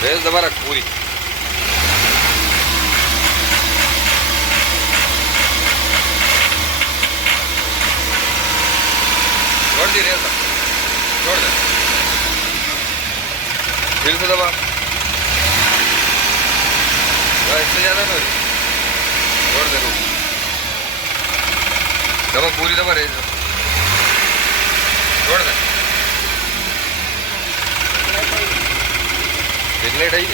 Race दबा रख पूरी। छोड़ दी रेस, छोड़ दे, फिर से दबा। इससे ज़्यादा ना, छोड़ दे, रुक, दबा पूरी दबा रेस, छोड़ दे। सिगलेट आई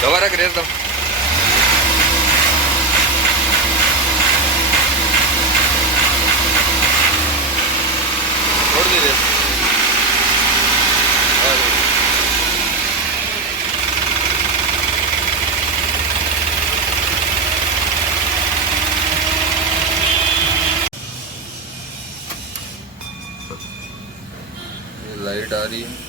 दबा रख रेस दबा। छोड़ दी रेस। लाइट आ रही है।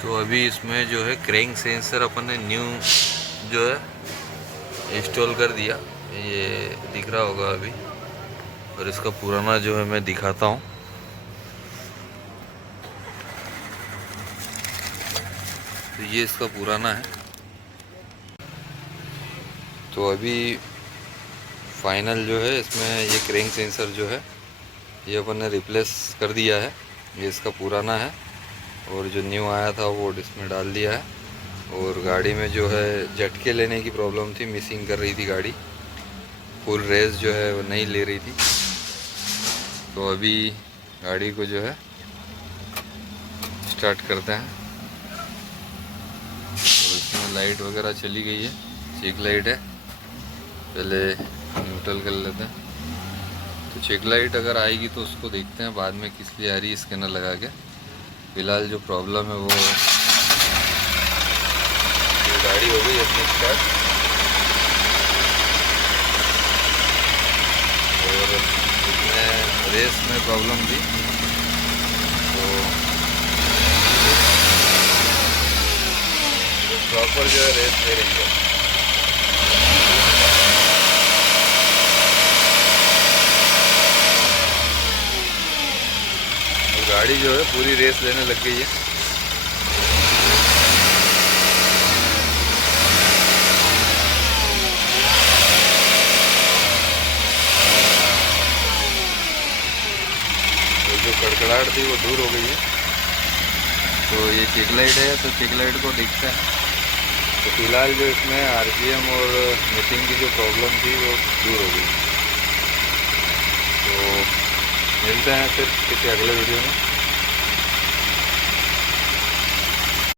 तो अभी इसमें जो है क्रैंक सेंसर अपन ने न्यू जो है इंस्टॉल कर दिया, ये दिख रहा होगा अभी। और इसका पुराना जो है मैं दिखाता हूँ। तो ये इसका पुराना है। तो अभी फाइनल जो है इसमें ये क्रैंक सेंसर जो है ये अपन ने रिप्लेस कर दिया है। ये इसका पुराना है और जो न्यू आया था वो इसमें डाल दिया है। और गाड़ी में जो है झटके लेने की प्रॉब्लम थी, मिसिंग कर रही थी गाड़ी, फुल रेस जो है वो नहीं ले रही थी। तो अभी गाड़ी को जो है स्टार्ट करते हैं। तो इसमें लाइट वगैरह चली गई है, चेक लाइट है, पहले न्यूट्रल कर लेते हैं। तो चेक लाइट अगर आएगी तो उसको देखते हैं बाद में किस लिए आ रही है, स्कैनर लगा के। फिलहाल जो प्रॉब्लम है वो गाड़ी हो गई अपनी स्टार्ट। और इसमें रेस में प्रॉब्लम थी तो प्रॉपर जो है रेस ले रही है। गाड़ी जो है पूरी रेस लेने लग गई है। तो जो कड़कड़ाहट थी वो दूर हो गई है। तो ये चेक लाइट है, तो चेक लाइट को देखते हैं। तो फिलहाल जो इसमें आरपीएम और मिसिंग की जो प्रॉब्लम थी वो दूर हो गई। तो मिलते हैं फिर किसी अगले वीडियो में।